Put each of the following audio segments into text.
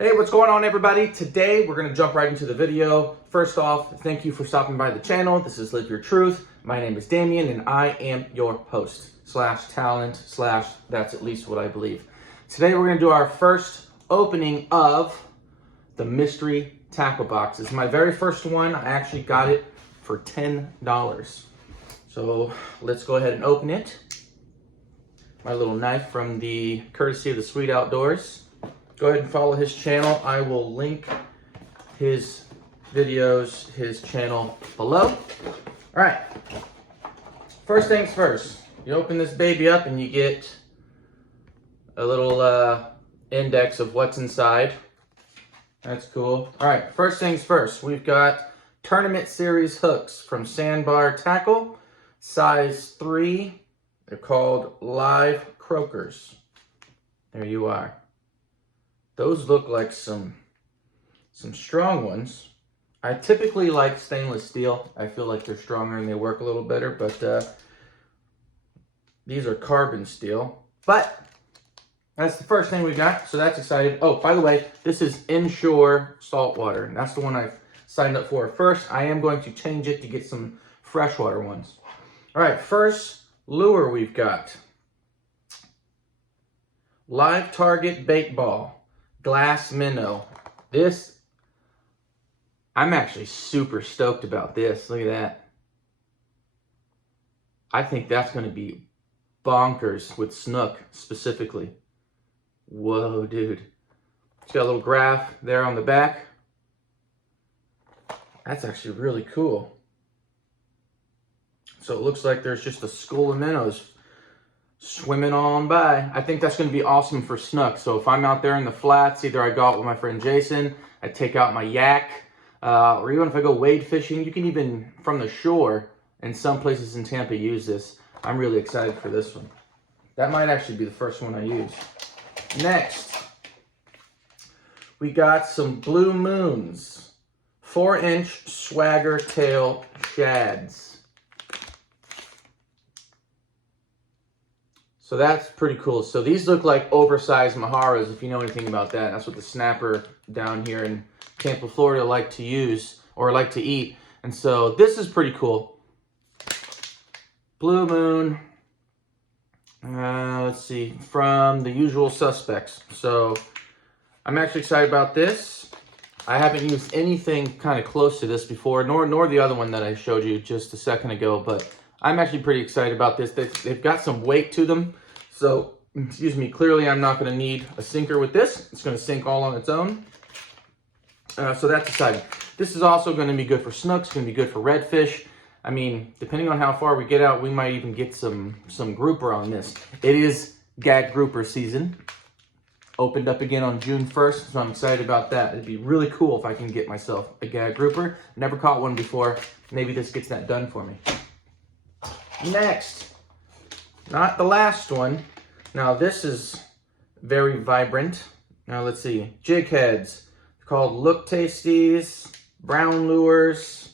Hey, what's going on, everybody? Today, we're gonna jump right into the video. First off, thank you for stopping by the channel. This is Live Your Truth. My name is Damien, and I am your host, / talent, / that's at least what I believe. Today, we're gonna do our first opening of the mystery tackle box. It's my very first one. I actually got it for $10. So let's go ahead and open it. My little knife from the courtesy of the Sweet Outdoors. Go ahead and follow his channel. I will link his videos, his channel below. All right, first things first. You open this baby up and you get a little index of what's inside. That's cool. All right, first things first. We've got Tournament Series hooks from Saltwater Tackle, size 3. They're called Live Croakers. There you are. Those look like some strong ones. I typically like stainless steel. I feel like they're stronger and they work a little better, but these are carbon steel. But that's the first thing we got, so that's exciting. Oh, by the way, this is inshore saltwater, and that's the one I've signed up for. First, I am going to change it to get some freshwater ones. All right, first lure we've got. Live Target Bait Ball. Glass minnow. This, I'm actually super stoked about this. Look at that. I think that's going to be bonkers with snook specifically. Whoa, dude. It's got a little graph there on the back. That's actually really cool. So it looks like there's just a school of minnows swimming on by. I think that's going to be awesome for snook. So if I'm out there in the flats, either I go out with my friend Jason, I take out my yak, or even if I go wade fishing, you can even from the shore, and some places in Tampa use this. I'm really excited for this one. That might actually be the first one I use. Next, we got some Blue Moons 4-inch swagger tail shads. So that's pretty cool. So these look like oversized Maharas, if you know anything about that. That's what the snapper down here in Tampa, Florida like to use or like to eat. And so this is pretty cool. Blue Moon, let's see, from the usual suspects. So I'm actually excited about this. I haven't used anything kind of close to this before, nor the other one that I showed you just a second ago, but I'm actually pretty excited about this. They've got some weight to them. So, excuse me, clearly I'm not going to need a sinker with this. It's going to sink all on its own. So that's exciting. This is also going to be good for snooks. It's going to be good for redfish. I mean, depending on how far we get out, we might even get some grouper on this. It is gag grouper season. Opened up again on June 1st, so I'm excited about that. It'd be really cool if I can get myself a gag grouper. Never caught one before. Maybe this gets that done for me. Next, not the last one. Now this is very vibrant. Now let's see, jig heads. They're called Look Tasties, brown lures.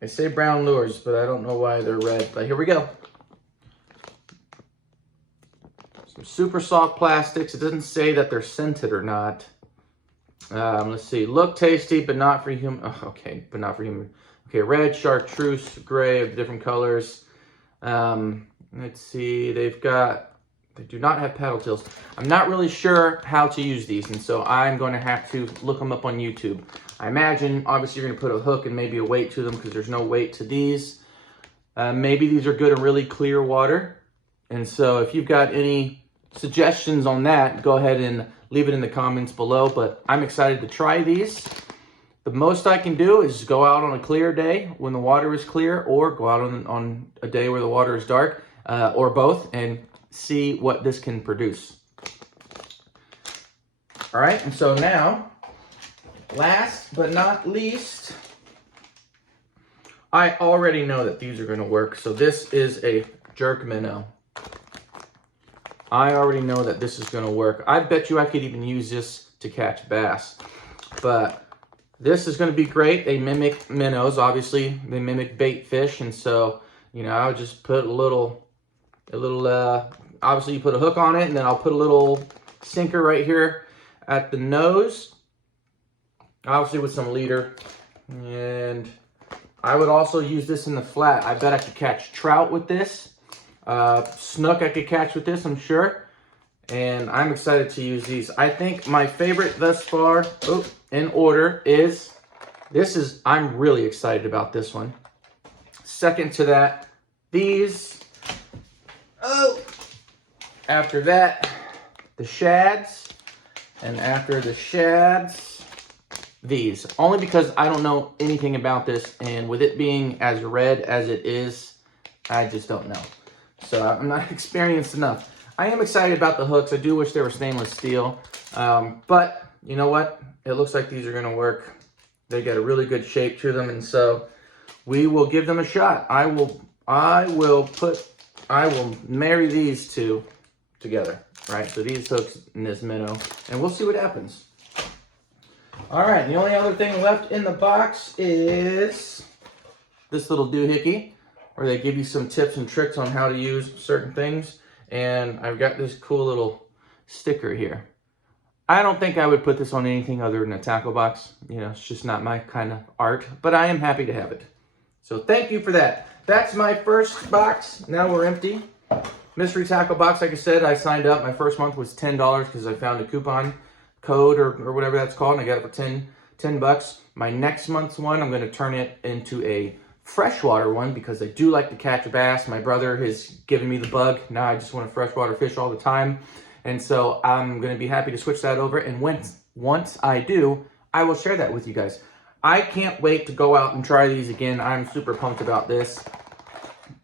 They say brown lures, but I don't know why they're red, but here we go. Some super soft plastics. It doesn't say that they're scented or not. Let's see, look tasty, but not for human. Oh, okay, but not for human. Okay, red, chartreuse, gray of different colors. Let's see, they do not have paddle tails. I'm not really sure how to use these, and so I'm going to have to look them up on YouTube. I imagine, obviously, you're going to put a hook and maybe a weight to them because there's no weight to these. Maybe these are good in really clear water. And so if you've got any suggestions on that, go ahead and leave it in the comments below. But I'm excited to try these. The most I can do is go out on a clear day when the water is clear, or go out on a day where the water is dark, or both, and see what this can produce. All right, and so now, last but not least, I already know that these are going to work. So this is a jerk minnow. I already know that this is going to work. I bet you I could even use this to catch bass. But this is going to be great. They mimic minnows, obviously. They mimic bait fish, and so, you know, I'll just put a little, obviously you put a hook on it, and then I'll put a little sinker right here. at the nose, obviously with some leader. And I would also use this in the flat. I bet I could catch trout with this. Snook I could catch with this, I'm sure. And I'm excited to use these. I think my favorite thus far, in order, is this. I'm really excited about this one. Second to that, these. After that, the shads. And after the shads, these. Only because I don't know anything about this, and with it being as red as it is, I just don't know. So I'm not experienced enough. I am excited about the hooks. I do wish they were stainless steel. But you know what? It looks like these are going to work. They got a really good shape to them, and so we will give them a shot. I will marry these two together, right? So these hooks and this minnow, and we'll see what happens. All right, the only other thing left in the box is this little doohickey, where they give you some tips and tricks on how to use certain things. And I've got this cool little sticker here. I don't think I would put this on anything other than a tackle box. You know, it's just not my kind of art, but I am happy to have it. So thank you for that. That's my first box. Now we're empty. Mystery tackle box, like I said, I signed up. My first month was $10 because I found a coupon code or whatever that's called, and I got it for 10 bucks. My next month's one, I'm going to turn it into a freshwater one because I do like to catch bass. My brother has given me the bug. Now I just want to freshwater fish all the time. And so I'm going to be happy to switch that over. And once I do, I will share that with you guys. I can't wait to go out and try these again. I'm super pumped about this.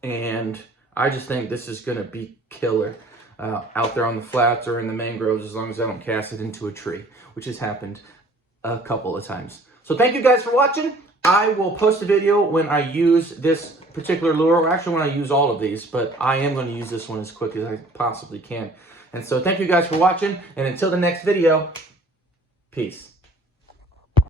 And I just think this is going to be killer out there on the flats or in the mangroves, as long as I don't cast it into a tree, which has happened a couple of times. So thank you guys for watching. I will post a video when I use this particular lure, or actually when I use all of these, but I am going to use this one as quick as I possibly can. And so thank you guys for watching, and until the next video, peace.